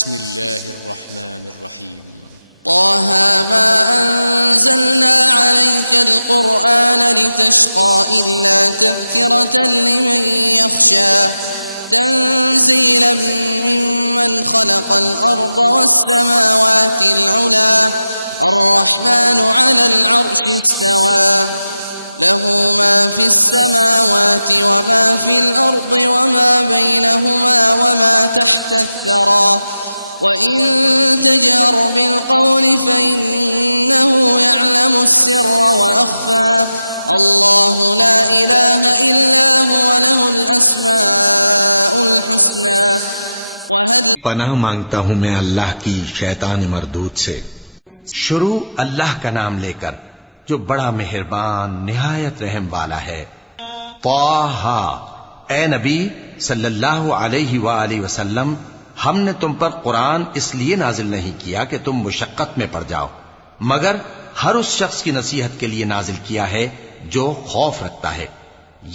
बिस्मिल्लाहिर्रहमानिर्रहीम। ताहा मा अंज़लना अलैकल क़ुरआन लितश्क़ा इल्ला तज़किरतन लिमन यख़शा तंज़ीलन मिम्मन ख़लक़ल अर्ज़ वस्समावातिल उला अर्रहमानु अलल अर्शि इस्तवा लहू मा फिस्समावाति वमा फिल अर्ज़ि वमा बैनहुमा वमा तहतथ थरा वइन तजहर बिलक़ौल फ़इन्नहु यअलमुस्सिर्र वअख़फ़ा अल्लाहु ला इलाहा इल्ला हुवा लहुल अस्माउल हुस्ना। पनाह मांगता हूं मैं अल्लाह की शैतान मरदूद से। शुरू अल्लाह का नाम लेकर जो बड़ा मेहरबान निहायत रहम वाला है। ताहा, ए नबी सल्लल्लाहु अलैहि वसल्लम, हमने तुम पर कुरान इसलिए नाजिल नहीं किया कि तुम मुशक्कत में पड़ जाओ, मगर हर उस शख्स की नसीहत के लिए नाजिल किया है जो खौफ रखता है।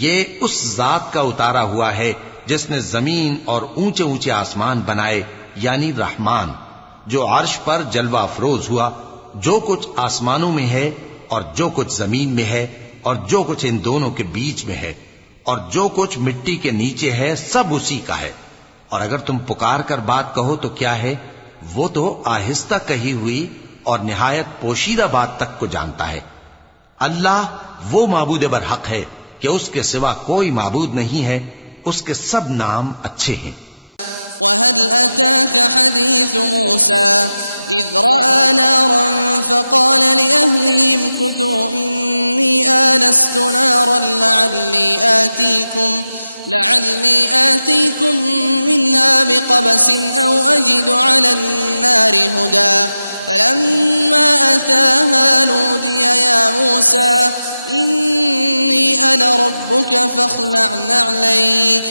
ये उस जात का उतारा हुआ है जिसने जमीन और ऊंचे ऊंचे आसमान बनाए, यानी रहमान, जो अर्श पर जलवा अफरोज हुआ। जो कुछ आसमानों में है और जो कुछ जमीन में है और जो कुछ इन दोनों के बीच में है और जो कुछ मिट्टी के नीचे है, सब उसी का है। और अगर तुम पुकार कर बात कहो तो क्या है, वो तो आहिस्ता कही हुई और निहायत पोशीदा बात तक को जानता है। अल्लाह वो माबूद बरहक है कि उसके सिवा कोई माबूद नहीं है, उसके सब नाम अच्छे हैं। वहल अताक हदीस मूसा इज़ रआ नारन फ़क़ाल लिअहलिहिम कुथू इन्नी आनस्तु नारन लअल्ली आतीकुम मिन्हा बिक़बसिन औ अजिदु अलन नारि हुदा फलम्मा अताहा नूदिया या मूसा इन्नी अना रब्बुक फ़ख़्लअ नअलैक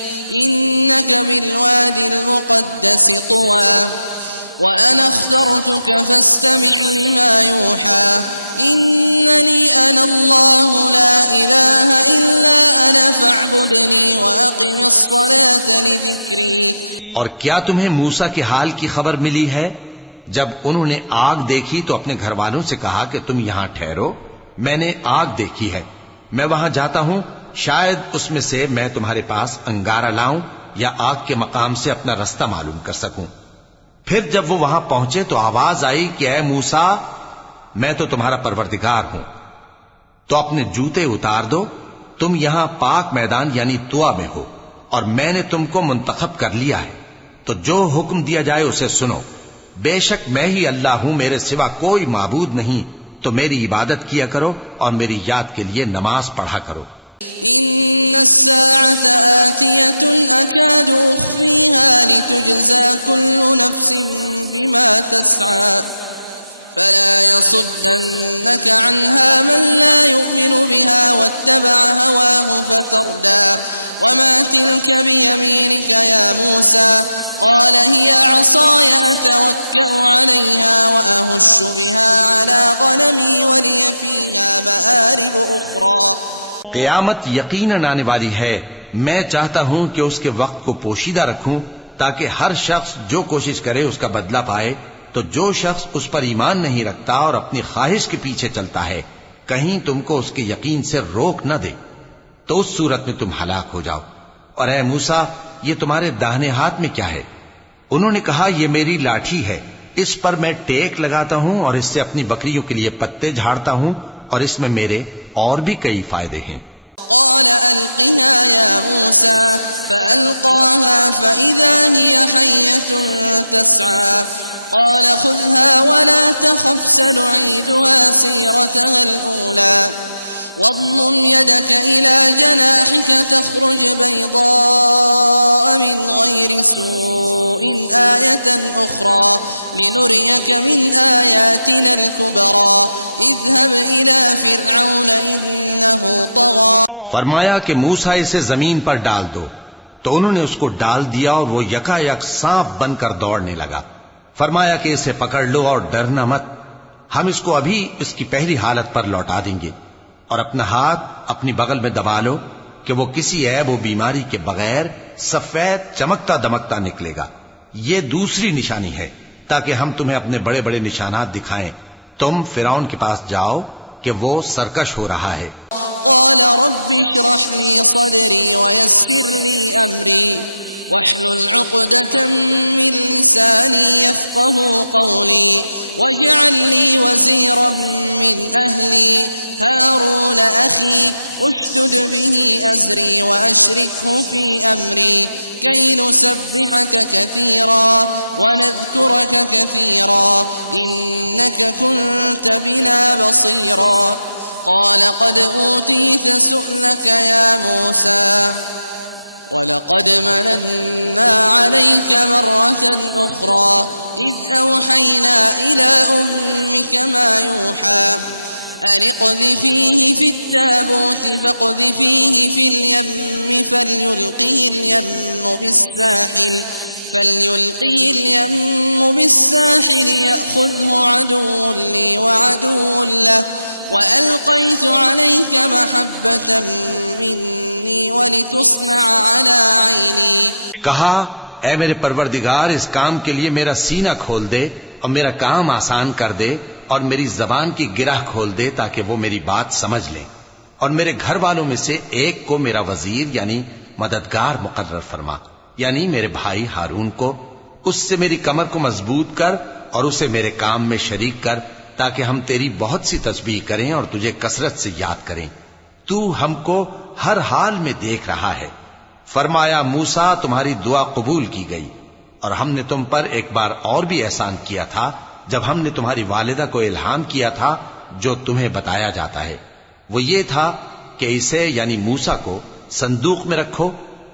इन्नक बिलवादिल मुक़द्दस तुवा वअना अख़्तरतुक फ़स्तमिअ लिमा यूहा इन्ननी अना अल्लाहु ला इलाहा इल्ला अना फ़अब्दुनी वअक़िमिस्सलात लिज़िक्री। और क्या तुम्हें मूसा के हाल की खबर मिली है? जब उन्होंने आग देखी तो अपने घर वालों से कहा कि तुम यहां ठहरो, मैंने आग देखी है, मैं वहां जाता हूं, शायद उसमें से मैं तुम्हारे पास अंगारा लाऊं या आग के मकाम से अपना रास्ता मालूम कर सकूं। फिर जब वो वहां पहुंचे तो आवाज आई कि ऐ मूसा, मैं तो तुम्हारा परवरदिगार हूं, तो अपने जूते उतार दो, तुम यहां पाक मैदान यानी तुआ में हो और मैंने तुमको मुंतखब कर लिया है, तो जो हुक्म दिया जाए उसे सुनो। बेशक मैं ही अल्लाह हूं, मेरे सिवा कोई माबूद नहीं, तो मेरी इबादत किया करो और मेरी याद के लिए नमाज पढ़ा करो। इन्नस्साअत आतियतुन अकादु उख्फीहा लितुजज़ा कुल्लु नफ्सिन बिमा तस्आ फला यसुद्दन्नक अन्हा मन ला युमिनु बिहा वत्तबअ हवाहु फतरदा वमा तिल्क बियमीनिक या मूसा क़ाल हिय असाय अतवक्कअु अलैहा वअहुश्शु बिहा अला गनमी वलिय फीहा मआरिब उख्रा। क़यामत यकीनन आने वाली है, मैं चाहता हूं कि उसके वक्त को पोशीदा रखूं ताकि हर शख्स जो कोशिश करे उसका बदला पाए। तो जो शख्स उस पर ईमान नहीं रखता और अपनी ख्वाहिश के पीछे चलता है, कहीं तुमको उसके यकीन से रोक न दे, तो उस सूरत में तुम हलाक हो जाओ। और ऐ मूसा, ये तुम्हारे दाहिने हाथ में क्या है? उन्होंने कहा, ये मेरी लाठी है, इस पर मैं टेक लगाता हूं और इससे अपनी बकरियों के लिए पत्ते झाड़ता हूं और इसमें मेरे और भी कई फायदे हैं। क़ाल अल्क़िहा या मूसा फ़अल्क़ाहा फ़इज़ा हिय हय्यतुन तस्आ क़ाल ख़ुज़हा वला तख़फ़ सनुईदुहा सीरतहा अलऊला वज़्मुम यदक इला जनाहिक तख़रुज बैज़ाअ मिन ग़ैरि सूइन आयतन उख़रा लिनुरियक मिन आयातिनल कुबरा इज़हब इला फ़िरऔन इन्नहु तग़ा। फरमाया कि मूसा इसे जमीन पर डाल दो, तो उन्होंने उसको डाल दिया और वो यकायक सांप बनकर दौड़ने लगा। फरमाया कि इसे पकड़ लो और डरना मत, हम इसको अभी इसकी पहली हालत पर लौटा देंगे। और अपना हाथ अपनी बगल में दबा लो कि वो किसी ऐब व बीमारी के बगैर सफेद चमकता दमकता निकलेगा। ये दूसरी निशानी है ताकि हम तुम्हें अपने बड़े बड़े निशानात दिखाएं। तुम फिरौन के पास जाओ कि वो सरकश हो रहा है। क़ाल रब्बि इश्रह ली सदरी वयस्सिर ली अमरी वहलुल उक़दतम मिन लिसानी यफ़क़हू क़ौली वजअल ली वज़ीरन मिन अहली हारून अख़ी उश्दुद बिही अज़री वअशरिकहु फ़ी अमरी कई नुसब्बिहक कसीरा वनज़कुरक कसीरा इन्नक कुन्त बिना बसीरा। क़ाल क़द ऊतीत सुअलक या मूसा वलक़द मनन्ना अलैक मर्रतन उख़रा इज़ अवहयना इला उम्मिक मा यूहा अन इक़्ज़िफ़ीहि फ़ित्ताबूत फ़ाक़्ज़िफ़ीहि फ़िल-यम्मि فليلقه اليم بالساحل يأخذه عدو لي وعدو له وألقيت عليك محبة مني ولتصنع على عيني। कहा, ऐ मेरे परवरदिगार, इस काम के लिए मेरा सीना खोल दे और मेरा काम आसान कर दे और मेरी जबान की गिरह खोल दे ताकि वो मेरी बात समझ लें, और मेरे घर वालों में से एक को मेरा वजीर यानी मददगार मुकर्रर फरमा, यानी मेरे भाई हारून को। उससे मेरी कमर को मजबूत कर और उसे मेरे काम में शरीक कर ताकि हम तेरी बहुत सी तस्बीह करें और तुझे कसरत से याद करें। तू हमको हर हाल में देख रहा है। फरमाया, मूसा, तुम्हारी दुआ कबूल की गई और हमने तुम पर एक बार और भी एहसान किया था जब हमने तुम्हारी वालिदा को इल्हाम किया था जो तुम्हें बताया जाता है। वो ये था कि इसे यानी मूसा को संदूक में रखो,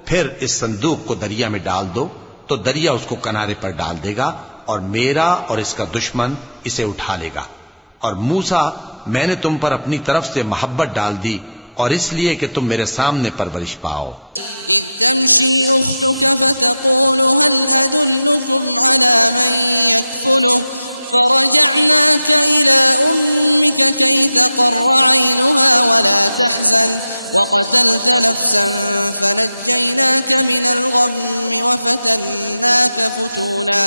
फिर इस संदूक को दरिया में डाल दो तो दरिया उसको किनारे पर डाल देगा और मेरा और इसका दुश्मन इसे उठा लेगा। और मूसा, मैंने तुम पर अपनी तरफ से मोहब्बत डाल दी और इसलिए कि तुम मेरे सामने परवरिश पाओ। इज़ तमशी उख्तुक फतक़ूलु हल अदुल्लुकुम अला मन यकफुलुहु फरजअनाक इला उम्मिक कई तक़र्र ऐनुहा वला तहज़न वक़तल्त नफ़्सन फनज्जयनाक मिनल गम्मि वफ़तन्नाक फ़ुतूना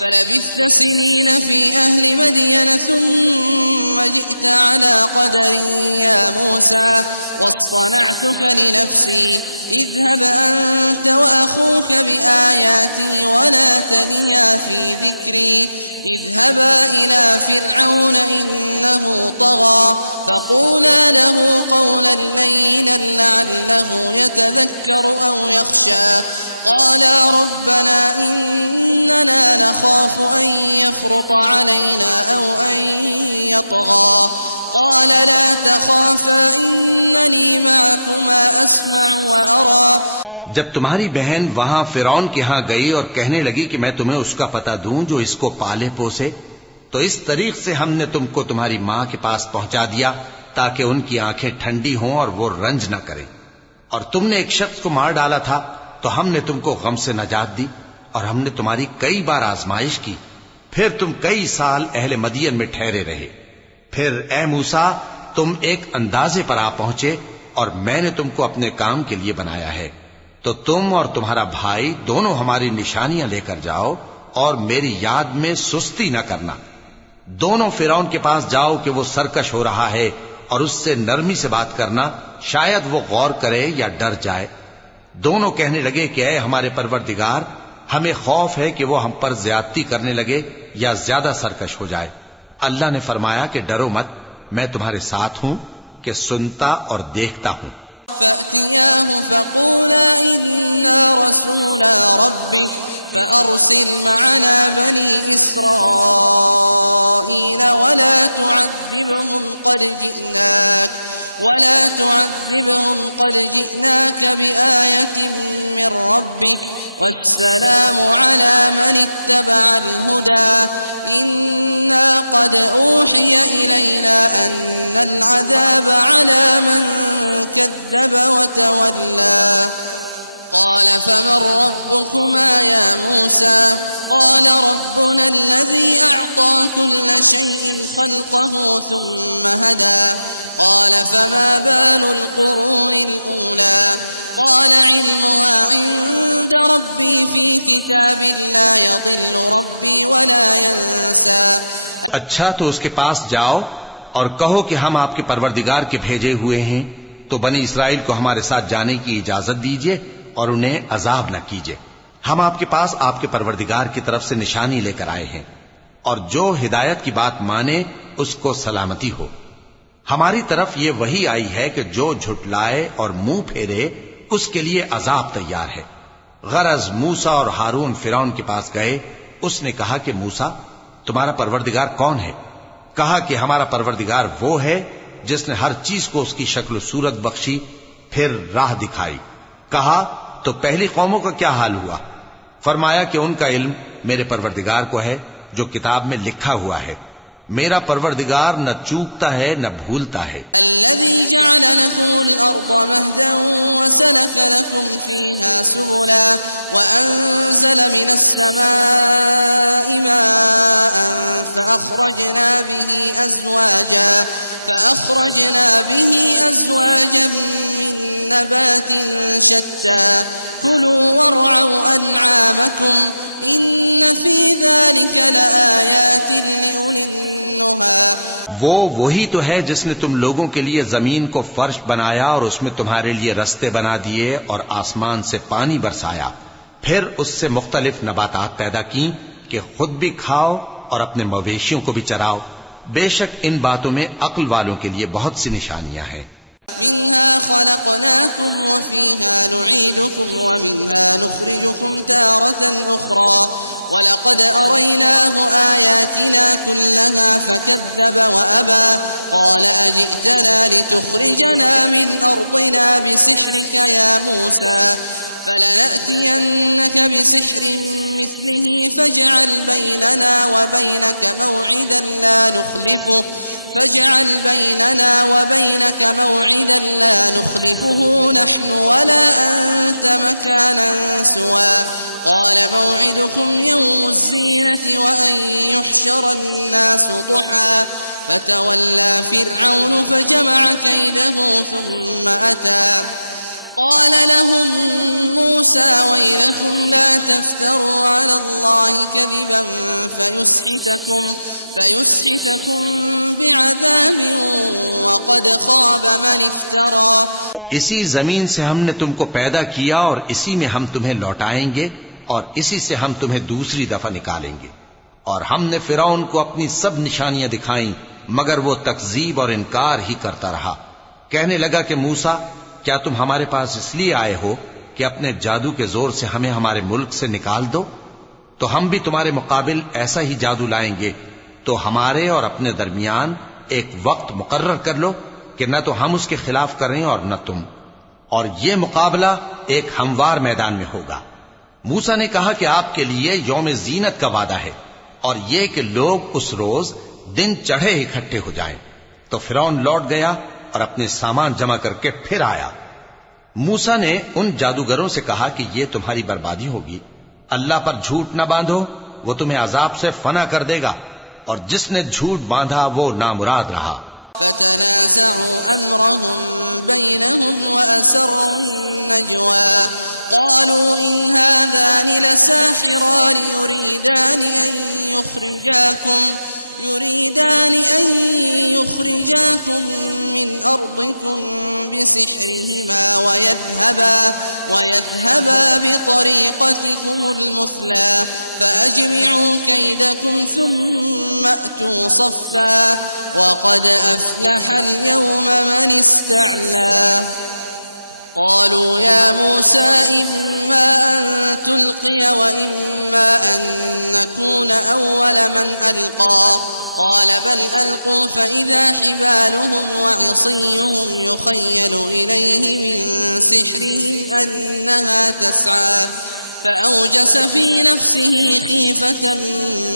फलबिثت سنين في أهل مدين ثم جئت على قدر يا موسى واصطنعتك لنفسي اذهب أنت وأخوك بآياتي ولا تنيا في ذكري اذهبا إلى فرعون إنه طغى فقولا له قولا لينا لعله يتذكر أو يخشى قالا ربنا إننا نخاف أن يفرط علينا أو أن يطغى قال لا تخافا إنني معكما أسمع وأرى। जब तुम्हारी बहन वहां फिरौन के यहां गई और कहने लगी कि मैं तुम्हें उसका पता दूं जो इसको पाले पोसे, तो इस तरीक से हमने तुमको तुम्हारी मां के पास पहुंचा दिया ताकि उनकी आंखें ठंडी हों और वो रंज न करें। और तुमने एक शख्स को मार डाला था तो हमने तुमको गम से नजात दी और हमने तुम्हारी कई बार आजमाइश की, फिर तुम कई साल अहले मदियन में ठहरे रहे। फिर ए मूसा, तुम एक अंदाजे पर आ पहुंचे और मैंने तुमको अपने काम के लिए बनाया है, तो तुम और तुम्हारा भाई दोनों हमारी निशानियां लेकर जाओ और मेरी याद में सुस्ती न करना। दोनों फिरौन के पास जाओ कि वो सरकश हो रहा है और उससे नरमी से बात करना, शायद वो गौर करे या डर जाए। दोनों कहने लगे कि ऐ हमारे परवरदिगार, हमें खौफ है कि वो हम पर ज्यादती करने लगे या ज्यादा सरकश हो जाए। अल्लाह ने फरमाया कि डरो मत, मैं तुम्हारे साथ हूं कि सुनता और देखता हूं। फअतियाहु फक़ूला इन्ना रसूला रब्बिक फअरसिल मअना बनी इस्राईल वला तुअज़्ज़िबहुम क़द जि'नाक बिआयतिन मिन रब्बिक वस्सलामु अला मन इत्तबअल हुदा इन्ना क़द ऊहिय इलैना अन्नल अज़ाब अला मन कज़्ज़ब वतवल्ला। قال فمن ربكما يا موسى قال ربنا الذي أعطى كل شيء خلقه ثم هدى قال فما بال القرون الأولى قال علمها عند रब्बी फी किताबिल्ला यदिल्लु रब्बी वला यंसा। अच्छा तो उसके पास जाओ और कहो कि हम आपके परवरदिगार के भेजे हुए हैं, तो बनी इसराइल को हमारे साथ जाने की इजाजत दीजिए और उन्हें अजाब न कीजिए। हम आपके पास आपके परवरदिगार की तरफ से निशानी लेकर आए हैं, और जो हिदायत की बात माने उसको सलामती हो। हमारी तरफ ये वही आई है कि जो झुटलाए और मुंह फेरे उसके लिए अजाब तैयार है। गरज मूसा और हारून फिरौन के पास गए। उसने कहा कि मूसा, तुम्हारा परवरदिगार कौन है? कहा कि हमारा परवरदिगार वो है जिसने हर चीज को उसकी शक्ल सूरत बख्शी, फिर राह दिखाई। कहा तो पहली कौमों का क्या हाल हुआ? फरमाया कि उनका इल्म मेरे परवरदिगार को है जो किताब में लिखा हुआ है। मेरा परवरदिगार न चूकता है न भूलता है। अल्लज़ी जअल लकुमुल अर्द महदन व सलक लकुम फीहा सुबुला व अंज़ल मिनस समाई माअन फअख़रजना बिही अज़वाजन मिन नबातिन शत्ता कुलू वरअऊ अन्आमकुम इन्न फी ज़ालिका लआयातिन लिउलिन्नुहा। वो वही तो है जिसने तुम लोगों के लिए जमीन को फर्श बनाया और उसमें तुम्हारे लिए रस्ते बना दिए और आसमान से पानी बरसाया, फिर उससे मुख्तलिफ नबातात पैदा की कि खुद भी खाओ और अपने मवेशियों को भी चराओ। बेशक इन बातों में अक्ल वालों के लिए बहुत सी निशानियां हैं। मिन्हा खलक़नाकुम व फीहा नुईदुकुम व मिन्हा नुख़रिजुकुम तारतन उख़रा व लक़द अरयनाहु आयातिना कुल्लहा फकज़्ज़ब व अबा क़ाल अजि'तना लितुख़रिजना मिन अर्दिना बिसिहरिका या मूसा फलनअतियन्नक बिसिहरिन मिस्लिही फजअल बैनना व बैनक मौዒदन ला नुख़लिफ़ुहु नहनु वला अंत मकानन सुवा क़ाल मौዒदुकुम यौमुज़्ज़ीनति व अन युहशरा अन्नासु दुहा फ़तवल्ला फ़िरऔनु फ़जमअ कैदहु थुम्म अता قال لهم موسى ويلكم لا تفتروا على الله كذبا فيسحتكم بعذاب وقد خاب من افترى। इसी जमीन से हमने तुमको पैदा किया और इसी में हम तुम्हें लौटाएंगे और इसी से हम तुम्हें दूसरी दफा निकालेंगे। और हमने फिरौन को अपनी सब निशानियां दिखाई, मगर वो तकजीब और इनकार ही करता रहा। कहने लगा कि मूसा, क्या तुम हमारे पास इसलिए आए हो कि अपने जादू के जोर से हमें हमारे मुल्क से निकाल दो? तो हम भी तुम्हारे मुकाबिल ऐसा ही जादू लाएंगे। तो हमारे और अपने दरमियान एक वक्त मुकर्रर कर लो कि न तो हम उसके खिलाफ करें और न तुम, और ये मुकाबला एक हमवार मैदान में होगा। मूसा ने कहा कि आपके लिए यौम जीनत का वादा है और ये कि लोग उस रोज दिन चढ़े इकट्ठे हो जाएं। तो फिरौन लौट गया और अपने सामान जमा करके फिर आया। मूसा ने उन जादूगरों से कहा कि ये तुम्हारी बर्बादी होगी। अल्लाह पर झूठ न बांधो, वो तुम्हें अजाब से फना कर देगा, और जिसने झूठ बांधा वो नामुराद रहा। फतनाज़अू अम्रहुम बैनहुम व असर्रु नजवा क़ालू इन हाज़ानि लसाहिरान युरीदान अन युख़रिजाकुम मिन अर्दिकुम बिसिहरिहिमा वयذهबा बितरीक़तिकुमुल मुस्ला फ़अजमिዑ कैदकुम थुम्मा अतू सफ़्फ़ा वक़द अफ़्लहल यौम मन इस्तअला। قالوا يا موسى إما أن تلقي وإما أن نكون أول من ألقى قال بل ألقوا فإذا حبالهم وعصيهم يخيل إليه من سحرهم أنها تسعى فأوجس في نفسه خيفة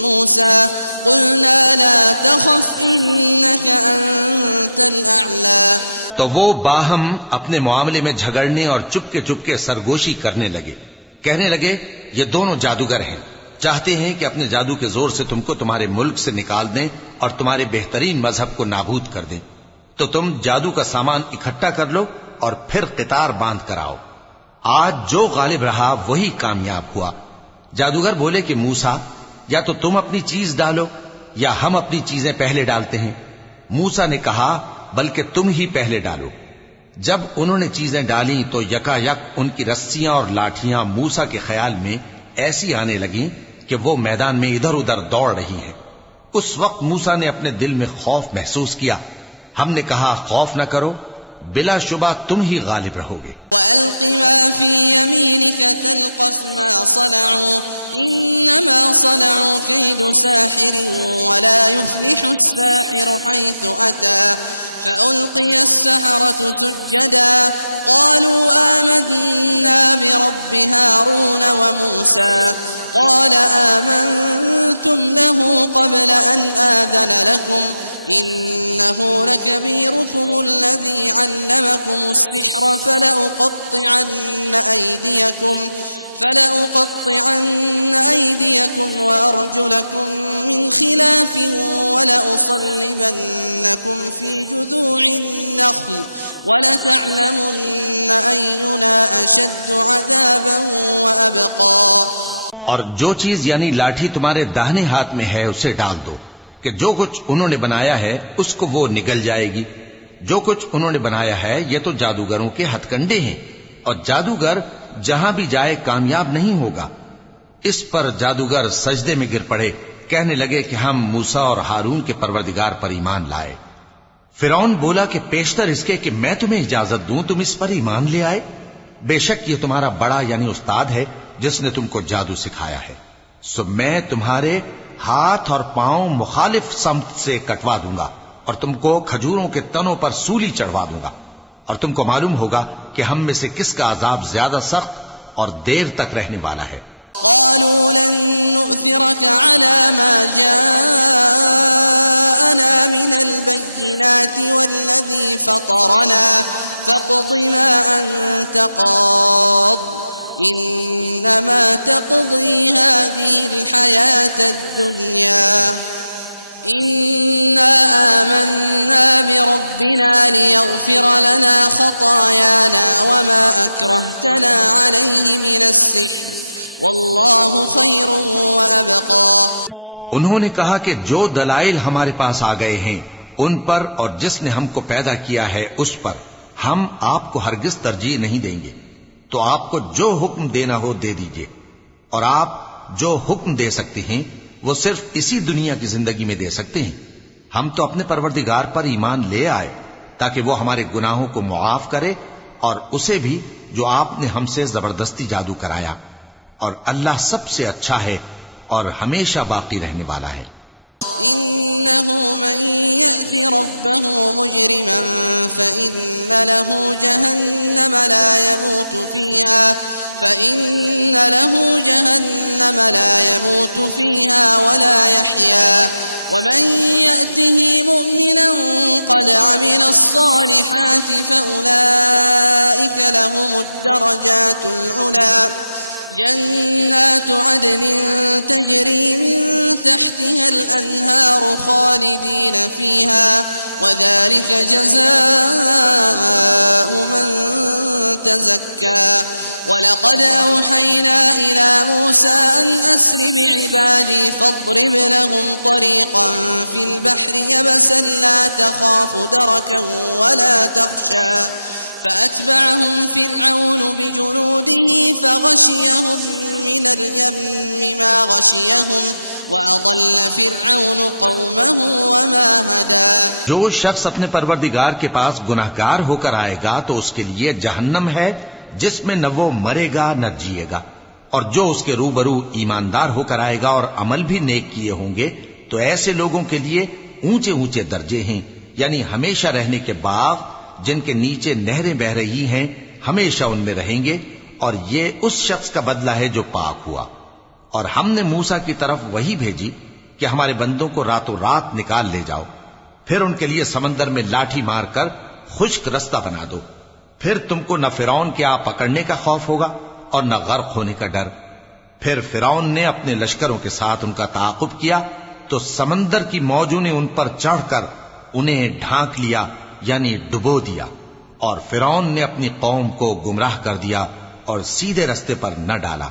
موسى قلنا لا تخف إنك أنت الأعلى। तो वो बाहम अपने मामले में झगड़ने और चुपके चुपके सरगोशी करने लगे। कहने लगे, ये दोनों जादूगर हैं, चाहते हैं कि अपने जादू के जोर से तुमको तुम्हारे मुल्क से निकाल दें और तुम्हारे बेहतरीन मजहब को नाबूद कर दें। तो तुम जादू का सामान इकट्ठा कर लो और फिर कितार बांध कर आओ। आज जो गालिब रहा वही कामयाब हुआ। जादूगर बोले कि मूसा, या तो तुम अपनी चीज डालो या हम अपनी चीजें पहले डालते हैं। मूसा ने कहा, बल्कि तुम ही पहले डालो। जब उन्होंने चीजें डाली तो यकायक उनकी रस्सियां और लाठियां मूसा के ख्याल में ऐसी आने लगीं कि वो मैदान में इधर उधर दौड़ रही हैं। उस वक्त मूसा ने अपने दिल में खौफ महसूस किया। हमने कहा, खौफ न करो, बिलाशुबा तुम ही गालिब रहोगे। वअल्क़ि मा फ़ी यमीनिक तल्क़फ़ मा सनअू इन्नमा सनअू कैदु साहिरिन वला युफ़्लिहु अस्साहिरु हैथु अता फ़अुल्क़िय अस्सहरतु सुज्जदा क़ालू आमन्ना बिरब्बि हारून व मूसा क़ाल आमन्तुम लहु क़ब्ल अन आज़न लकुम इन्नहु लकबीरुकुम अल्लज़ी अल्लमकुम अस्सिह्र फलअुक़त्तिअन्न अयदियकुम वअरजुलकुम मिन खिलाफिन वलअुसल्लिबन्नकुम फ़ी जुज़ूഇन नख़्ल वलतअलमुन्न अय्युना अशद्दु अज़ाबन वअबक़ा। और जो चीज यानी लाठी तुम्हारे दाहिने हाथ में है उसे डाल दो कि जो कुछ उन्होंने बनाया है उसको वो निगल जाएगी। जो कुछ उन्होंने बनाया है ये तो जादूगरों के हथकंडे हैं, और जादूगर जहां भी जाए कामयाब नहीं होगा। इस पर जादूगर सजदे में गिर पड़े, कहने लगे कि हम मूसा और हारून के परवरदिगार पर ईमान लाए। फिरौन बोला कि पेशतर इसके कि मैं तुम्हें इजाजत दूं तुम इस पर ईमान ले आए। बेशक ये तुम्हारा बड़ा यानी उस्ताद है जिसने तुमको जादू सिखाया है। सो मैं तुम्हारे हाथ और पांव मुखालिफ समत से कटवा दूंगा और तुमको खजूरों के तनों पर सूली चढ़वा दूंगा, और तुमको मालूम होगा कि हम में से किसका अजाब ज्यादा सख्त और देर तक रहने वाला है। क़ालू लन नु'थिरक अला मा जाअना मिनल बय्यिनाति वल्लज़ी फ़तरना फ़क़्दि मा अंत क़ाद इन्नमा तक़्दी हाज़िहिल हयातद दुन्या इन्ना आमन्ना बिरब्बिना लियग़फ़िर लना ख़तायाना वमा अक्रहतना अलैहि मिनस्सिह्र वल्लाहु ख़ैरुन वअबक़ा। उन्होंने कहा कि जो दलाइल हमारे पास आ गए हैं उन पर और जिसने हमको पैदा किया है उस पर हम आपको हरगिज तरजीह नहीं देंगे। तो आपको जो हुक्म देना हो दे दीजिए, और आप जो हुक्म दे सकते हैं वो सिर्फ इसी दुनिया की जिंदगी में दे सकते हैं। हम तो अपने परवरदिगार पर ईमान ले आए ताकि वो हमारे गुनाहों को मुआफ करे और उसे भी जो आपने हमसे जबरदस्ती जादू कराया, और अल्लाह सबसे अच्छा है और हमेशा बाकी रहने वाला है। इन्नहु मन यअति रब्बहु मुजरिमन फ़इन्न लहु जहन्नम ला यमूतु फ़ीहा वला यहया वमन यअतिहि मुमिनन क़द अमिल अस्सालिहाति फ़उलाइक लहुमुद दरजातुल उला जन्नात अदन तजरी मिन तहतिहल अन्हार खालिदीन फ़ीहा वज़ालिक जज़ाउ मन तज़क्का वलक़द औहयना इला मूसा अन अस्रि बिइबादी फ़ाضरिब लहुम तरीक़न फ़िल बहरि यबसन ला तख़ाफ़ु दरकन वला तख़शा فأتبعهم فرعون بجنوده فغشيهم من اليم ما غشيهم وأضل فرعون قومه وما هدى। जो शख्स अपने परवरदिगार के पास गुनाहगार होकर आएगा तो उसके लिए जहन्नम है जिसमें न वो मरेगा न जिएगा, और जो उसके रूबरू ईमानदार होकर आएगा और अमल भी नेक किए होंगे तो ऐसे लोगों के लिए ऊंचे ऊंचे दर्जे हैं, यानी हमेशा रहने के बाग जिनके नीचे नहरें बह रही हैं, हमेशा उनमें रहेंगे, और ये उस शख्स का बदला है जो पाक हुआ। और हमने मूसा की तरफ वही भेजी कि हमारे बंदों को रातों रात निकाल ले जाओ, फिर उनके लिए समंदर में लाठी मारकर खुश्क रास्ता बना दो, फिर तुमको न फिरौन के आ पकड़ने का खौफ होगा और न गर्क होने का डर। फिर फिरौन ने अपने लश्करों के साथ उनका ताक़ुब किया तो समंदर की मौजों ने उन पर चढ़कर उन्हें ढांक लिया यानी डुबो दिया, और फिरौन ने अपनी कौम को गुमराह कर दिया और सीधे रास्ते पर न डाला।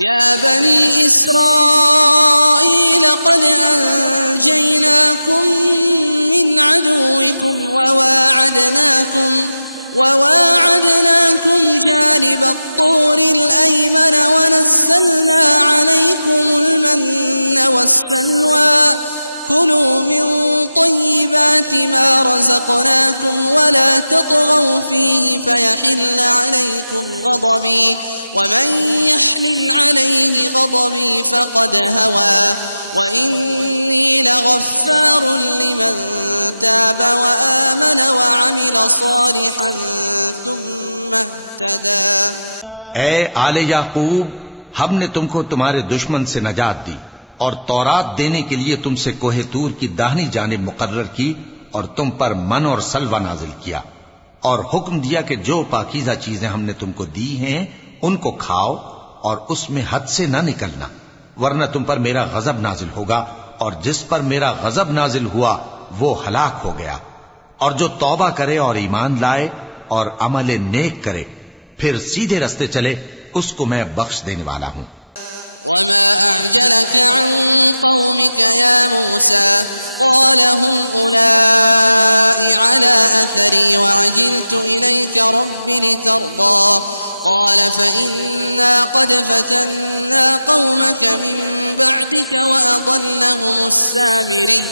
या बनी इस्राईल क़द अंजयनाकुम मिन अदुव्विकुम ववाअदनाकुम जानिब अत्तूरिल अयमन वनज़्ज़लना अलैकुमुल मन्न वस्सलवा कुलू मिन तय्यिबाति मा रज़क़नाकुम वला तत्गौ फ़ीहि फ़यहिल्ल अलैकुम ग़ज़बी वमन यहलिल अलैहि ग़ज़बी फ़क़द हवा वइन्नी लग़फ़्फ़ारुन लिमन ताब वआमन वअमिल सालिहन थुम्मा इह्तदा। ऐ आले याकूब, हमने तुमको तुम्हारे दुश्मन से नजात दी और तौरात देने के लिए तुमसे कोहे तूर की दाहिनी जानिब मुकर्रर की और तुम पर मन और सलवा नाजिल किया और हुक्म दिया कि जो पाकीज़ा चीजें हमने तुमको दी हैं उनको खाओ और उसमें हद से न निकलना, वरना तुम पर मेरा गजब नाजिल होगा और जिस पर मेरा गजब नाजिल हुआ वो हलाक हो गया। और जो तौबा करे और ईमान लाए और अमल नेक करे फिर सीधे रास्ते चले उसको मैं बख्श देने वाला हूं। वमा अअजलक अन कौमिक या मूसा क़ाल हुम उलाई अला अथरी वअजिल्तु इलैका रब्बी लितर्दा क़ाल फ़इन्ना क़द फ़तन्ना क़ौमक मिन बअदिक वअज़ल्लहुमुस सामिरी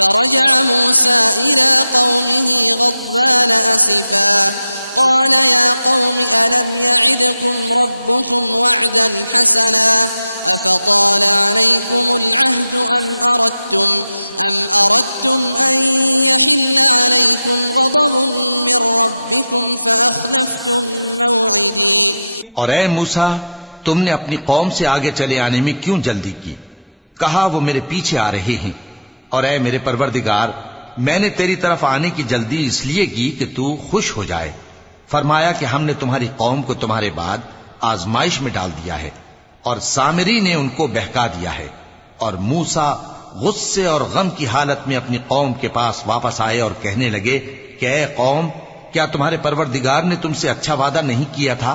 فرجع موسى إلى قومه غضبان أسفا قال يا قوم ألم يعدكم ربكم وعدا حسنا أفطال عليكم العهد أم أردتم أن يحل عليكم غضب من ربكم فأخلفتم موعدي। और ऐ मूसा, तुमने अपनी कौम से आगे चले आने में क्यों जल्दी की? कहा वो मेरे पीछे आ रहे हैं। और ऐ मेरे परवरदिगार, मैंने तेरी तरफ आने की जल्दी इसलिए की कि तू खुश हो जाए। फरमाया कि हमने तुम्हारी कौम को तुम्हारे बाद आजमाइश में डाल दिया है और सामिरी ने उनको बहका दिया है। और मूसा गुस्से और गम की हालत में अपनी कौम के पास वापस आए और कहने लगे कि ऐ कौम, क्या तुम्हारे परवरदिगार ने तुमसे अच्छा वादा नहीं किया था?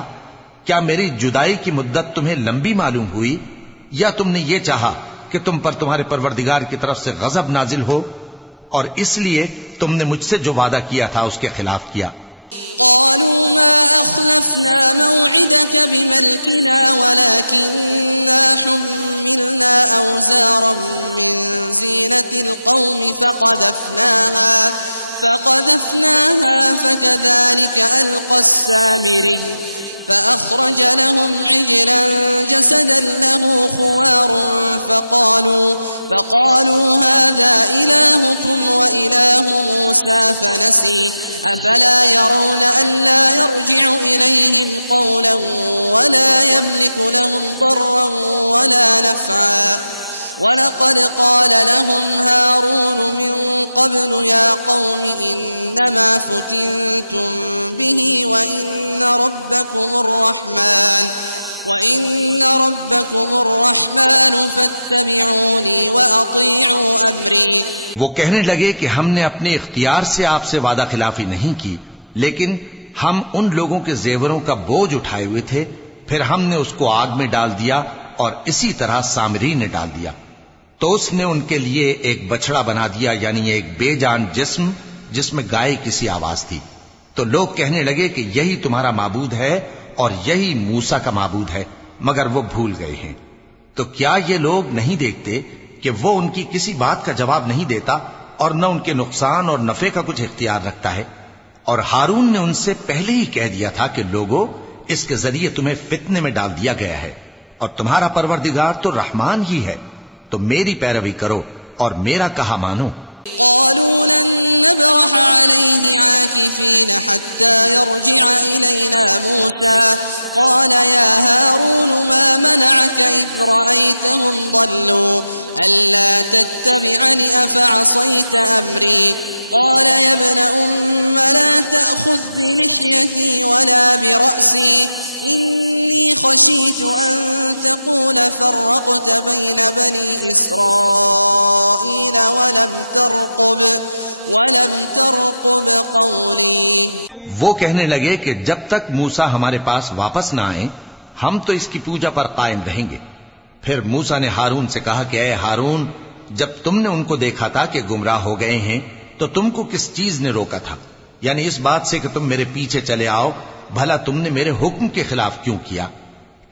क्या मेरी जुदाई की मुद्दत तुम्हें लंबी मालूम हुई या तुमने ये चाहा कि तुम पर तुम्हारे परवरदिगार की तरफ से गजब नाजिल हो और इसलिए तुमने मुझसे जो वादा किया था उसके खिलाफ किया? क़ालू मा अख़लफ़ना मौइदक बिमल्किना वलाकिन्ना हुम्मिलना औज़ारन मिन ज़ीनतिल क़ौमि फ़क़ज़फ़नाहा फ़कज़ालिक अलक़ा अस्सामिरी فأخرج لهم عجلا جسدا له خوار فقالوا هذا إلهكم وإله موسى فنسي أفلا يرون ألا يرجع إليهم قولا ولا يملك لهم ضرا ولا نفعا ولقد قال لهم هارون من قبل يا قوم إنما فتنتم به وإن ربكم الرحمن فاتبعوني وأطيعوا أمري। वो कहने लगे कि हमने अपने इख्तियार से आपसे वादा खिलाफी नहीं की, लेकिन हम उन लोगों के जेवरों का बोझ उठाए हुए थे, फिर हमने उसको आग में डाल दिया और इसी तरह सामरी ने डाल दिया। तो उसने उनके लिए एक बछड़ा बना दिया, यानी एक बेजान जिस्म जिसमें गाय की सी आवाज थी। तो लोग कहने लगे कि यही तुम्हारा माबूद है और यही मूसा का माबूद है, मगर वो भूल गए हैं। तो क्या ये लोग नहीं देखते कि वो उनकी किसी बात का जवाब नहीं देता और न उनके नुकसान और नफे का कुछ इख्तियार रखता है? और हारून ने उनसे पहले ही कह दिया था कि लोगों, इसके जरिए तुम्हें फितने में डाल दिया गया है और तुम्हारा परवरदिगार तो रहमान ही है, तो मेरी पैरवी करो और मेरा कहा मानो। क़ालू लन नबरह अलैहि आकिफीन हत्ता यरजिअ इलैना मूसा क़ाल या हारून मा मनअक इज़ रअयतहुम ضलू अल्ला तत्तबिअनी अफ़असैत अम्री क़ाल या इब्न उम्म ला तअख़ुज़ बिलिह्यती वला बिरअसी इन्नी खशीतु अन तक़ूल फ़र्रक़त बैन बनी इस्राईल वलम तरक़ुब क़ौली। वो कहने लगे कि जब तक मूसा हमारे पास वापस ना आए हम तो इसकी पूजा पर कायम रहेंगे। फिर मूसा ने हारून से कहा कि ऐ हारून, जब तुमने उनको देखा था कि गुमराह हो गए हैं तो तुमको किस चीज ने रोका था, यानी इस बात से कि तुम मेरे पीछे चले आओ, भला तुमने मेरे हुक्म के खिलाफ क्यों किया?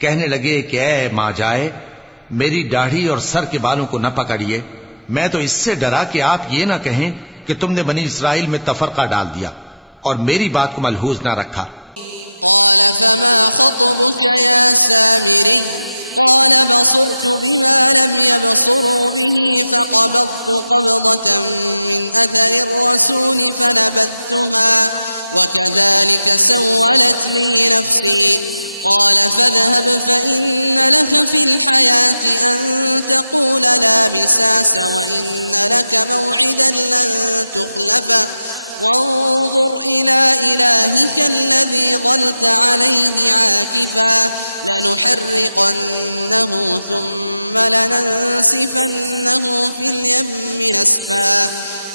कहने लगे कि ऐ मां जाए, मेरी दाढ़ी और सर के बालों को न पकड़िए, मैं तो इससे डरा कि आप ये ना कहें कि तुमने बनी इसराइल में तफरका डाल दिया और मेरी बात को मलहूज ना रखा। قال فما خطبك يا سامري قال بصرت بما لم يبصروا به فقبضت قبضة من أثر الرسول فنبذتها وكذلك سولت لي نفسي قال فاذهب فإن لك في الحياة أن تقول لا مساس وإن لك موعدا لن تخلفه وانظر إلى إلهك الذي ظلت عليه عاكفا لنحرقنه ثم لننسفنه في اليم نسفا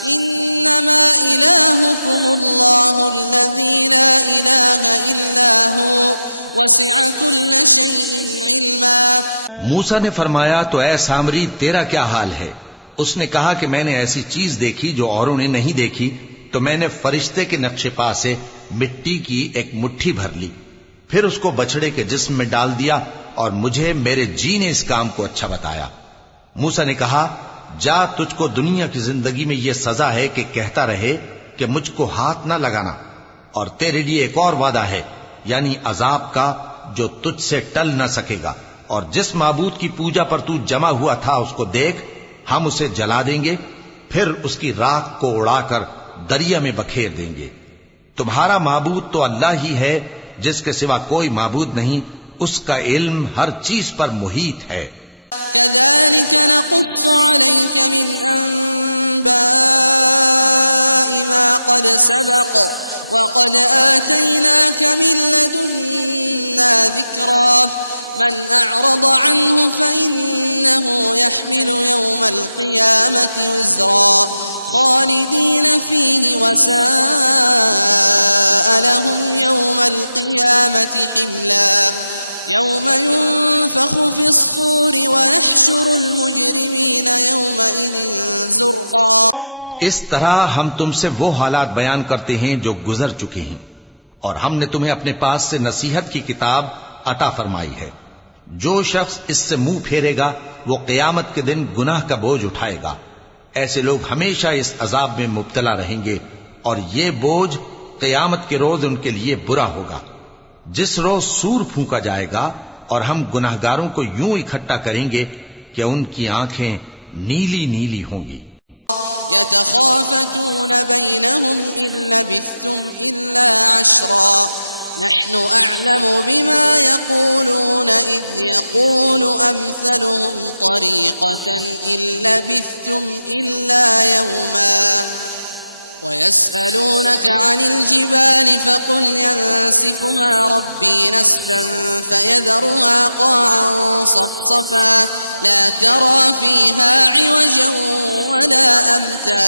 إنما إلهكم الله الذي لا إله إلا هو वसिअ कुल्ल शैइन इल्मा। मूसा ने फरमाया, तो ऐ सामरी तेरा क्या हाल है? उसने कहा कि मैंने ऐसी चीज देखी जो औरों ने नहीं देखी, तो मैंने फरिश्ते के नक्शे पा से मिट्टी की एक मुट्ठी भर ली, फिर उसको बछड़े के जिस्म में डाल दिया और मुझे मेरे जी ने इस काम को अच्छा बताया। मूसा ने कहा, जा, तुझको दुनिया की जिंदगी में यह सजा है कि कहता रहे कि मुझको हाथ ना लगाना, और तेरे लिए एक और वादा है, यानी अजाब का, जो तुझसे टल न सकेगा। और जिस माबूद की पूजा पर तू जमा हुआ था उसको देख, हम उसे जला देंगे, फिर उसकी राख को उड़ाकर दरिया में बखेर देंगे। तुम्हारा माबूद तो अल्लाह ही है, जिसके सिवा कोई माबूद नहीं, उसका इल्म हर चीज पर मुहीत है। कज़ालिक नक़ुस्सु अलैक मिन अंबाइ मा क़द सबक़ वक़द आतैनाक मिन लदुन्ना ज़िक्रा मन अअरद अन्हु फ़इन्नहु यहमिलु यौमल क़ियामति विज़रा ख़ालिदीन फ़ीहि वसाअ लहुम यौमल क़ियामति हिमला यौम युन्फ़ख़ु फ़िस्सूर वनहशुरुल मुजरिमीन यौमइज़िन ज़ुर्क़ा। इस तरह हम तुमसे वो हालात बयान करते हैं जो गुजर चुके हैं, और हमने तुम्हें अपने पास से नसीहत की किताब अता फरमाई है। जो शख्स इससे मुंह फेरेगा वो क़यामत के दिन गुनाह का बोझ उठाएगा। ऐसे लोग हमेशा इस अजाब में मुब्तला रहेंगे, और ये बोझ क़यामत के रोज उनके लिए बुरा होगा, जिस रोज सूर फूंका जाएगा, और हम गुनाहगारों को यूं इकट्ठा करेंगे कि उनकी आंखें नीली नीली होंगी। यतखाफतून बैनहुम इन लबिथ्तुम इल्ला अश्रा नहनु अअलमु बिमा यक़ूलून इज़ यक़ूलु अम्सलुहुम तरीक़तन इन लबिथ्तुम इल्ला यौमा वयस्अलूनक अनिल जिबालि फ़क़ुल यंसिफ़ुहा रब्बी नस्फ़न फ़यज़रुहा क़ाअन सफ़सफ़ा ला तरा फ़ीहा इवजन वला अम्ता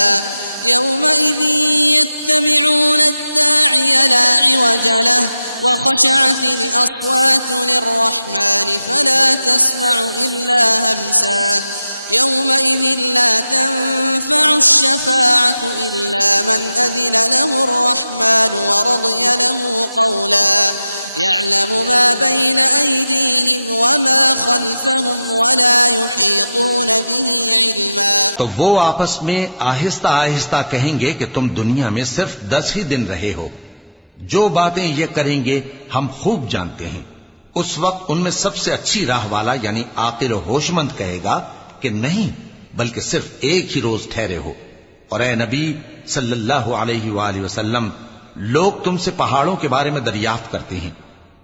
यौमइज़िन यत्तबिऊन अद्दाዒय ला इवज लह वख़शअतिल अस्वातु लिर्रहमानि फ़ला तस्मअु इल्ला हमसा यौमइज़िन ला तन्फ़अु अश्शफ़ाअतु इल्ला मन अज़िन लहु अर्रहमानु वरज़िय लहु क़ौला यअलमु मा बैन अयदीहिम वमा ख़ल्फ़हुम वला युहीतून बिही इल्मा। तो वो आपस में आहिस्ता आहिस्ता कहेंगे कि तुम दुनिया में सिर्फ 10 ही दिन रहे हो। जो बातें ये करेंगे हम खूब जानते हैं। उस वक्त उनमें सबसे अच्छी राह वाला यानी आकिल और होशमंद कहेगा कि नहीं, बल्कि सिर्फ एक ही रोज ठहरे हो। और ए नबी सल्लल्लाहु अलैहि वसल्लम, लोग तुमसे पहाड़ों के बारे में दरियाफ्त करते हैं,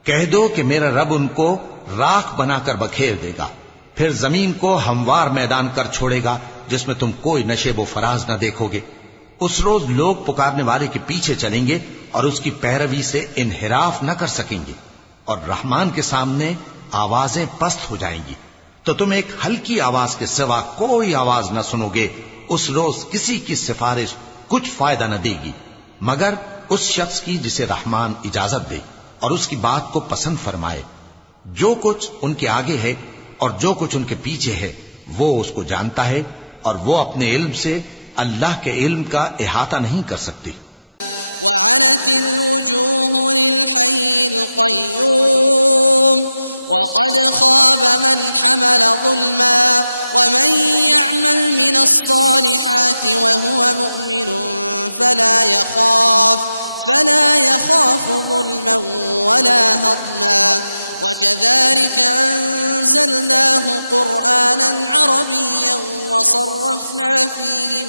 कह दो कि मेरा रब उनको राख बनाकर बखेर देगा, फिर जमीन को हमवार मैदान कर छोड़ेगा जिसमें तुम कोई नशेबो फराज न देखोगे। उस रोज लोग पुकारने वाले के पीछे चलेंगे और उसकी पैरवी से इनहिराफ न कर सकेंगे, और रहमान के सामने आवाजें पस्त हो जाएंगी, तो तुम एक हल्की आवाज के सिवा कोई आवाज न सुनोगे। उस रोज किसी की सिफारिश कुछ फायदा न देगी, मगर उस शख्स की जिसे रहमान इजाजत दे और उसकी बात को पसंद फरमाए। जो कुछ उनके आगे है और जो कुछ उनके पीछे है वो उसको जानता है, और वो अपने इल्म से अल्लाह के इल्म का इहाता नहीं कर सकती। वअनतिल वुजूहु लिल-हय्यिल क़य्यूम वक़द ख़ाब मन हमल ज़ुल्मा वमन यअमल मिनस-सालिहाति वहुव मुअमिनुन फला यख़ाफ़ु ज़ुल्मन वला हज़मा वकज़ालिक अंज़लनाहु क़ुरआनन अरबिय्यन वसर्रफ़ना फ़ीहि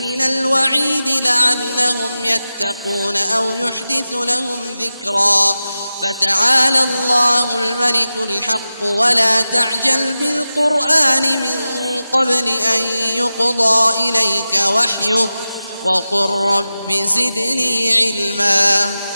मिनल वഈद लअल्लहुम यत्तक़ून औ युहदिथ लहुम ज़िक्रा फ़तआला अल्लाहुल मलिकुल हक़्क़ वला तअजल बिल-क़ुरआन मिन क़ब्ल अन युक़ज़ा इलैक वह्युहु वक़ुल रब्बि ज़िदनी इल्मा।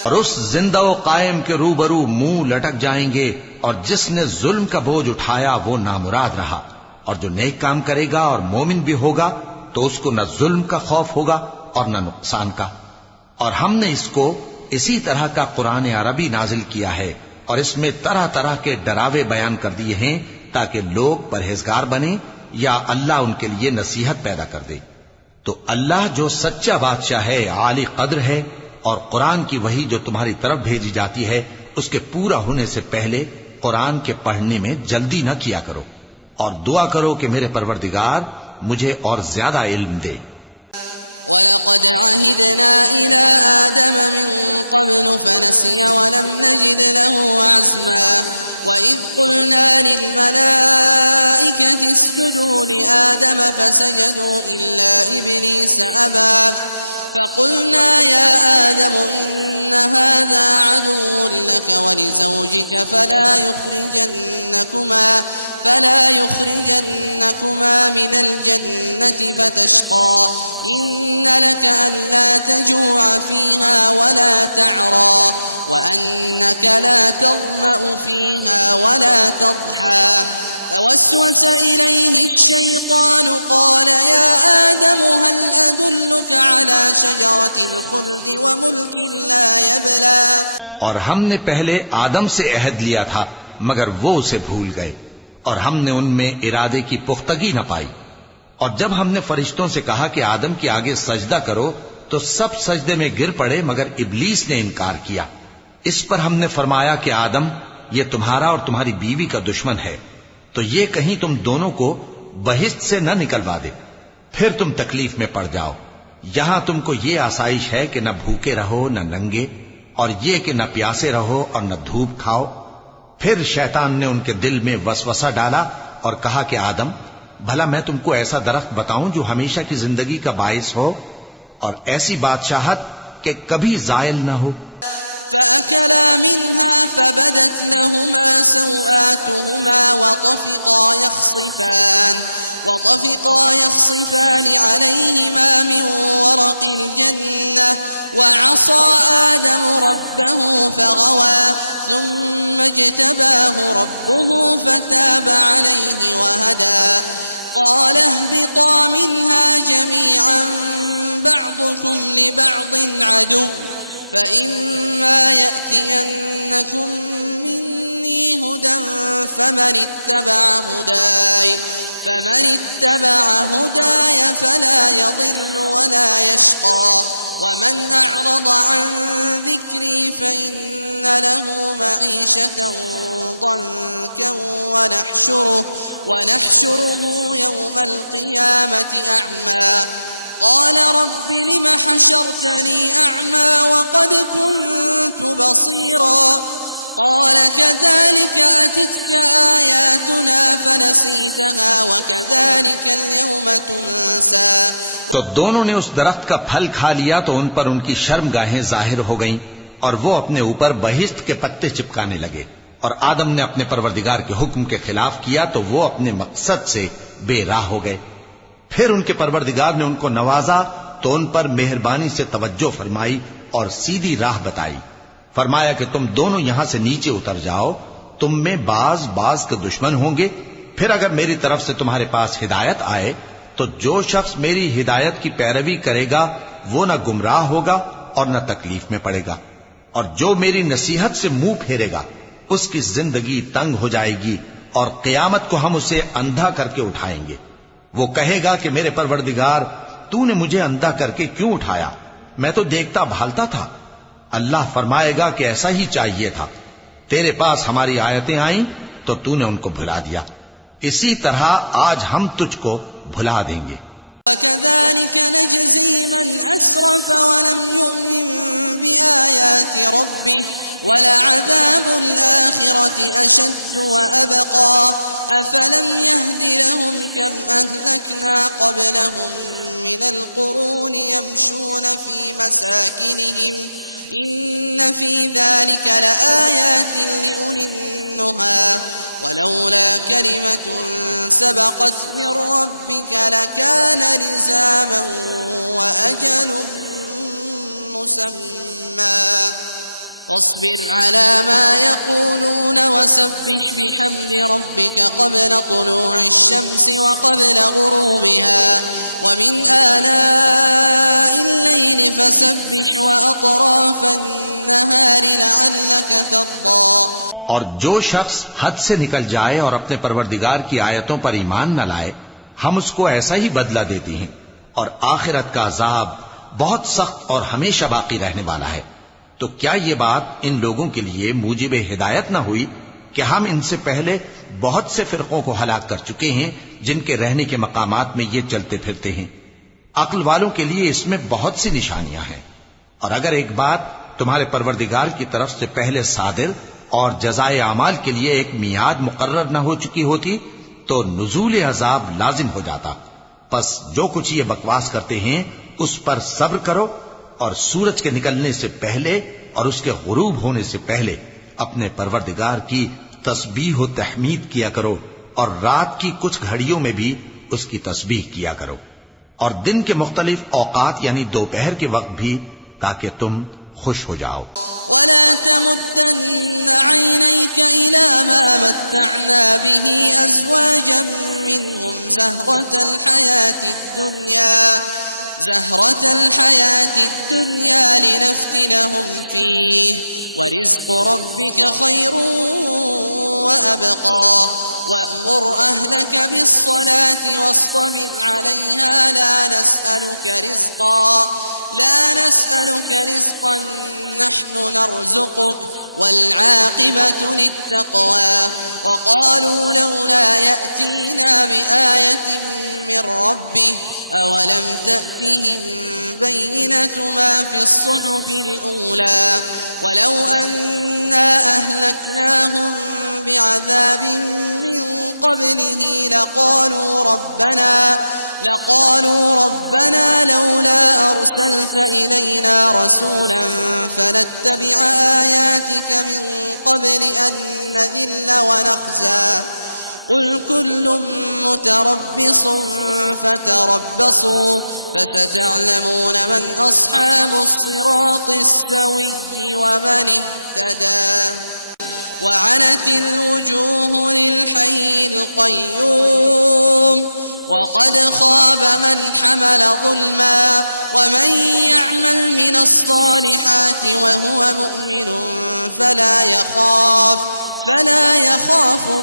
और उस जिंदा व कायम के रूबरू मुंह लटक जाएंगे, और जिसने जुल्म का बोझ उठाया वो नामुराद रहा, और जो नेक काम करेगा और मोमिन भी होगा तो उसको न जुल्म का खौफ होगा और न नुकसान का। और हमने इसको इसी तरह का कुरान अरबी नाजिल किया है, और इसमें तरह तरह के डरावे बयान कर दिए हैं ताकि लोग परहेजगार बने या अल्लाह उनके लिए नसीहत पैदा कर दे। तो अल्लाह जो सच्चा बादशाह है, आली कद्र है, और कुरान की वही जो तुम्हारी तरफ भेजी जाती है उसके पूरा होने से पहले कुरान के पढ़ने में जल्दी न किया करो, और दुआ करो कि मेरे परवरदिगार मुझे और ज्यादा इल्म दे। वलक़द अहिदना इला आदम मिन क़ब्ल फनसिय वलम नजिद लहु अज़्मा वइज़ क़ुलना लिल-मलाइकति इसजुदू लिआदम फसजदू इल्ला इब्लीस अबा फ़क़ुलना या आदम इन्न हाज़ा अदुव्वुन लक वलिज़ौजिक फला युख़रिजन्नकुमा मिनल जन्नति फ़तश्क़ा इन्न लक अल्ला तजूअ फ़ीहा वला तअरा वअन्नक ला तज़मअ फ़ीहा वला तضحى فوسوس إليه الشيطان قال يا آدم هل أدلك على شجرة الخلد وملك لا يبلى। और हमने पहले आदम से अहद लिया था मगर वो उसे भूल गए, और हमने उनमें इरादे की पुख्तगी न पाई। और जब हमने फरिश्तों से कहा कि आदम के आगे सजदा करो तो सब सजदे में गिर पड़े मगर इब्लीस ने इनकार किया। इस पर हमने फरमाया कि आदम, ये तुम्हारा और तुम्हारी बीवी का दुश्मन है, तो ये कहीं तुम दोनों को बहिश्त से न निकलवा दे, फिर तुम तकलीफ में पड़ जाओ। यहां तुमको ये आसाइश है कि न भूखे रहो न नंगे, और ये कि न प्यासे रहो और न धूप खाओ। फिर शैतान ने उनके दिल में वसवसा डाला और कहा कि आदम, भला मैं तुमको ऐसा दरख्त बताऊं जो हमेशा की जिंदगी का बाइस हो और ऐसी बादशाहत कि कभी जायल न हो। فأكلا منها فبدت لهما سوآتهما وطفقا يخصفان عليهما من ورق الجنة وعصى آدم ربه فغوى ثم اجتباه ربه فتاب عليه وهدى قال اهبطا منها جميعا بعضكم لبعض عدو فإما يأتينكم مني هدى فمن اتبع هداي فلا يضل ولا يشقى ومن أعرض عن ذكري فإن له معيشة ضنكا ونحشره يوم القيامة أعمى قال رب لم حشرتني أعمى وقد كنت بصيرا قال كذلك أتتك آياتنا فنسيتها وكذلك اليوم تنسى। तो दोनों ने उस दरख्त का फल खा लिया तो उन पर उनकी शर्मगाहें जाहिर हो गईं और वो अपने ऊपर बहिश्त के पत्ते चिपकाने लगे। और आदम ने अपने परवरदिगार के हुक्म के खिलाफ किया तो वो अपने मकसद से बेराह हो गए। फिर उनके परवरदिगार ने उनको नवाजा तो उन पर मेहरबानी से तवज्जो फरमाई और सीधी राह बताई। फरमाया कि तुम दोनों यहां से नीचे उतर जाओ, तुम में बाज के दुश्मन होंगे, फिर अगर मेरी तरफ से तुम्हारे पास हिदायत आए तो जो शख्स मेरी हिदायत की पैरवी करेगा वो न गुमराह होगा और न तकलीफ में पड़ेगा, और जो मेरी नसीहत से मुंह फेरेगा उसकी जिंदगी तंग हो जाएगी और क़यामत को हम उसे अंधा करके उठाएंगे। वो कहेगा कि मेरे परवरदिगार, तूने मुझे अंधा करके क्यों उठाया, मैं तो देखता भालता था। अल्लाह फरमाएगा कि ऐसा ही चाहिए था, तेरे पास हमारी आयतें आईं तो तूने उनको भुला दिया, इसी तरह आज हम तुझको भुला देंगे। वकज़ालिक नजज़ी मन अस्रफ़ वलम युमिन बिआयाति रब्बिह वलअज़ाबुल आखिरति अशद्दु वअबक़ा अफलम यहदि लहुम कम अहलकना क़ब्लहुम मिनल क़ुरूनि यमशून फ़ी मसाकिनिहिम इन्न फ़ी ज़ालिक लआयातिन लिउलिन नुहा वलौला कलिमतुन सबक़त मिन रब्बिक लकान लिज़ामन वअजलुन मुसम्मा فاصبر على ما يقولون وسبح بحمد ربك قبل طلوع الشمس وقبل غروبها ومن آناء الليل فسبح وأطراف النهار لعلك ترضى। और जो शख्स हद से निकल जाए और अपने परवरदिगार की आयतों पर ईमान न लाए, हम उसको ऐसा ही बदला देती हैं, और आखिरत का अजाब बहुत सख्त और हमेशा बाकी रहने वाला है। तो क्या ये बात इन लोगों के लिए मूजिब हिदायत न हुई कि हम इनसे पहले बहुत से फिरकों को हलाक कर चुके हैं जिनके रहने के मकामात में ये चलते फिरते हैं। अक्ल वालों के लिए इसमें बहुत सी निशानियां हैं। और अगर एक बात तुम्हारे परवरदिगार की तरफ से पहले सादिर और जज़ाए आमाल के लिए एक मियाद मुकर्रर न हो चुकी होती तो नुज़ूल अजाब लाजिम हो जाता। बस जो कुछ ये बकवास करते हैं उस पर सब्र करो और सूरज के निकलने से पहले और उसके गुरूब होने से पहले अपने परवरदिगार की तस्बीह व तहमीद किया करो, और रात की कुछ घड़ियों में भी उसकी तस्बीह किया करो, और दिन के मुख्तलिफ औकात यानी दोपहर के वक्त भी, ताकि तुम खुश हो जाओ। वला तमुद्दन्न ऐनैक इला मा मत्तअना बिही अज़वाजन मिनहुम ज़हरतल हयातिद दुनिया लिनफ्तिनहुम फीह वरिज़्क़ु रब्बिक खैरुन वअबक़ा वअमुर अहलक बिस्सलाति वस्तबिर अलैहा ला नस्अलुक रिज़्क़न नहनु नरज़ुक़ुक वल्आक़िबतु लित्तक़वा वक़ालू लौला यअतीना बिआयतिन मिन रब्बिह अवलम तअतिहिम बय्यिनतु मा फ़िस्सुहुफ़िल ऊला वलौ अन्ना अहलकनाहुम बिअज़ाबिन मिन क़ब्लिही लक़ालू रब्बना लौला अरसलत इलैना रसूला फनत्तबिअ आयातिक मिन क़ब्ल अन नज़िल्ल वनख़ज़ा قل كل متربص فتربصوا فستعلمون من أصحاب الصراط السوي ومن اهتدى وعنت الوجوه للحي القيوم وقد خاب من حمل ظلما ومن يعمل من الصالحات وهو مؤمن فلا يخاف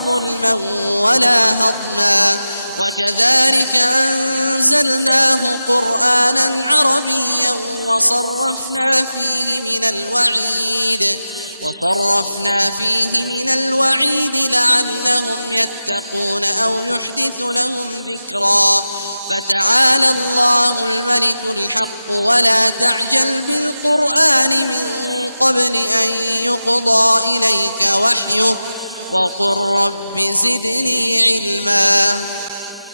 ظلما ولا هضما وكذلك أنزلناه قرآنا عربيا وصرفنا فيه من الوعيد لعلهم يتقون أو يحدث لهم ذكرا فتعالى الله الملك الحق ولا تعجل بالقرآن من قبل أن يقضى إليك وحيه وقل رب زدني علما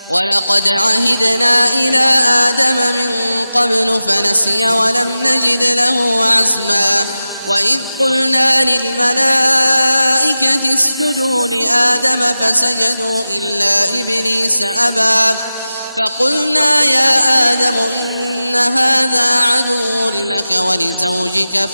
ولقد عهدنا إلى آدم من قبل فنسي ولم نجد له عزما وإذ قلنا للملائكة اسجدوا لآدم فسجدوا إلا إبليس فقلنا يا آدم إن هذا عدو لك ولزوجك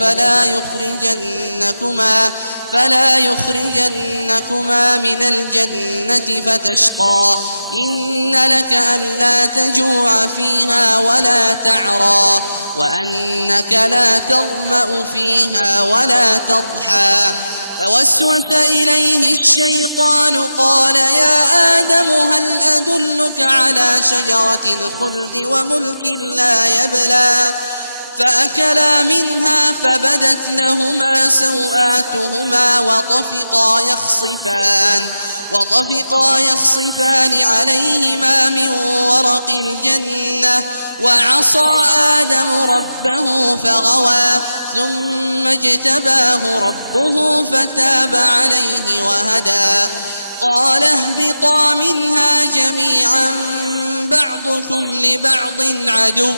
فلا يخرجنكما من الجنة فتشقى إن لك ألا تجوع فيها ولا تعرى وأنك لا تظمأ فيها ولا تضحى فوسوس إليه الشيطان قال يا آدم هل أدلك على شجرة الخلد وملك لا يبلى فأكلا منها فبدت لهما سوآتهما وطفقا يخصفان عليهما من ورق الجنة وعصى آدم ربه فغوى ثم اجتباه ربه فتاب عليه وهدى قال اهبطا منها جميعا بعضكم لبعض عدو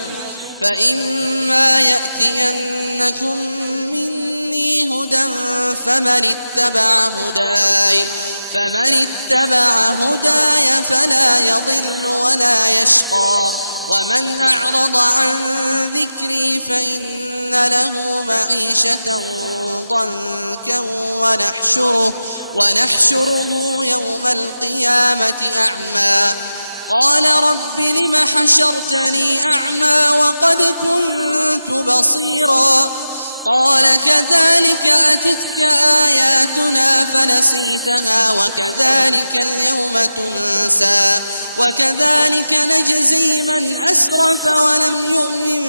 فإما يأتينكم مني هدى فمن اتبع هداي فلا يضل ولا يشقى ومن أعرض عن ذكري فإن له معيشة ضنكا ونحشره يوم القيامة أعمى قال رب لم حشرتني أعمى وقد كنت بصيرا قال كذلك أتتك آياتنا فنسيتها وكذلك اليوم تنسى وكذلك نجزي من أسرف ولم يؤمن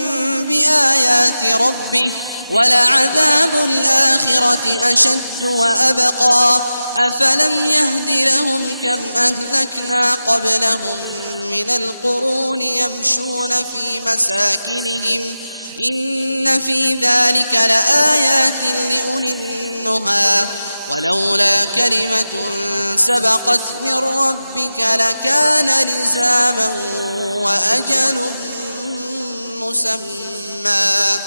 بآيات ربه ولعذاب الآخرة أشد وأبقى أفلم يهد لهم كم أهلكنا قبلهم من القرون يمشون في مساكنهم إن في ذلك لآيات لأولي النهى ولولا كلمة سبقت من ربك لكان لزاما وأجل مسمى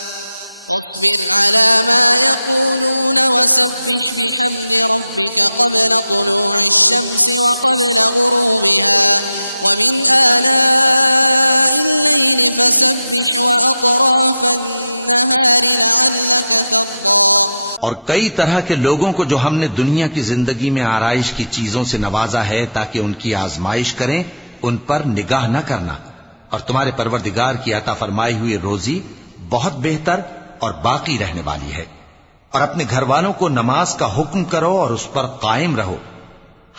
فاصبر على ما يقولون وسبح بحمد ربك قبل طلوع الشمس وقبل غروبها ومن آناء الليل فسبح وأطراف النهار لعلك ترضى और कई तरह के लोगों को जो हमने दुनिया की जिंदगी में आराइश की चीजों से नवाजा है ताकि उनकी आजमाइश करें, उन पर निगाह न करना। और तुम्हारे परवरदिगार की अता फरमाई हुई रोजी बहुत बेहतर और बाकी रहने वाली है। और अपने घर वालों को नमाज का हुक्म करो और उस पर कायम रहो।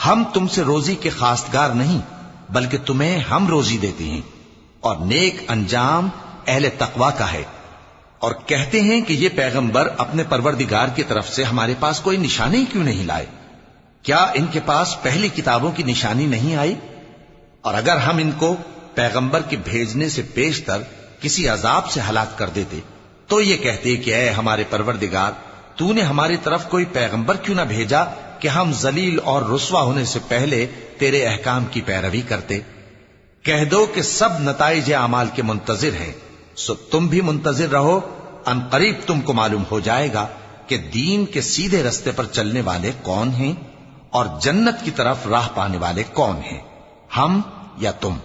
हम तुमसे रोजी के खासगार नहीं, बल्कि तुम्हें हम रोजी देते हैं, और नेक अंजाम अहले तकवा का है। और कहते हैं कि ये पैगंबर अपने परवरदिगार की तरफ से हमारे पास कोई निशानी क्यों नहीं लाए? क्या इनके पास पहली किताबों की निशानी नहीं आई? और अगर हम इनको पैगंबर के भेजने से पेशतर किसी अजाब से हलाक कर देते तो ये कहते कि ऐ हमारे परवरदिगार, तूने हमारी तरफ कोई पैगंबर क्यों ना भेजा कि हम जलील और रुस्वा होने से पहले तेरे अहकाम की पैरवी करते। कह दो कि सब नताइज आमाल के मुंतजिर हैं, सो तुम भी मुंतजिर रहो। अनकरीब तुमको मालूम हो जाएगा कि दीन के सीधे रास्ते पर चलने वाले कौन हैं और जन्नत की तरफ राह पाने वाले कौन हैं, हम या तुम।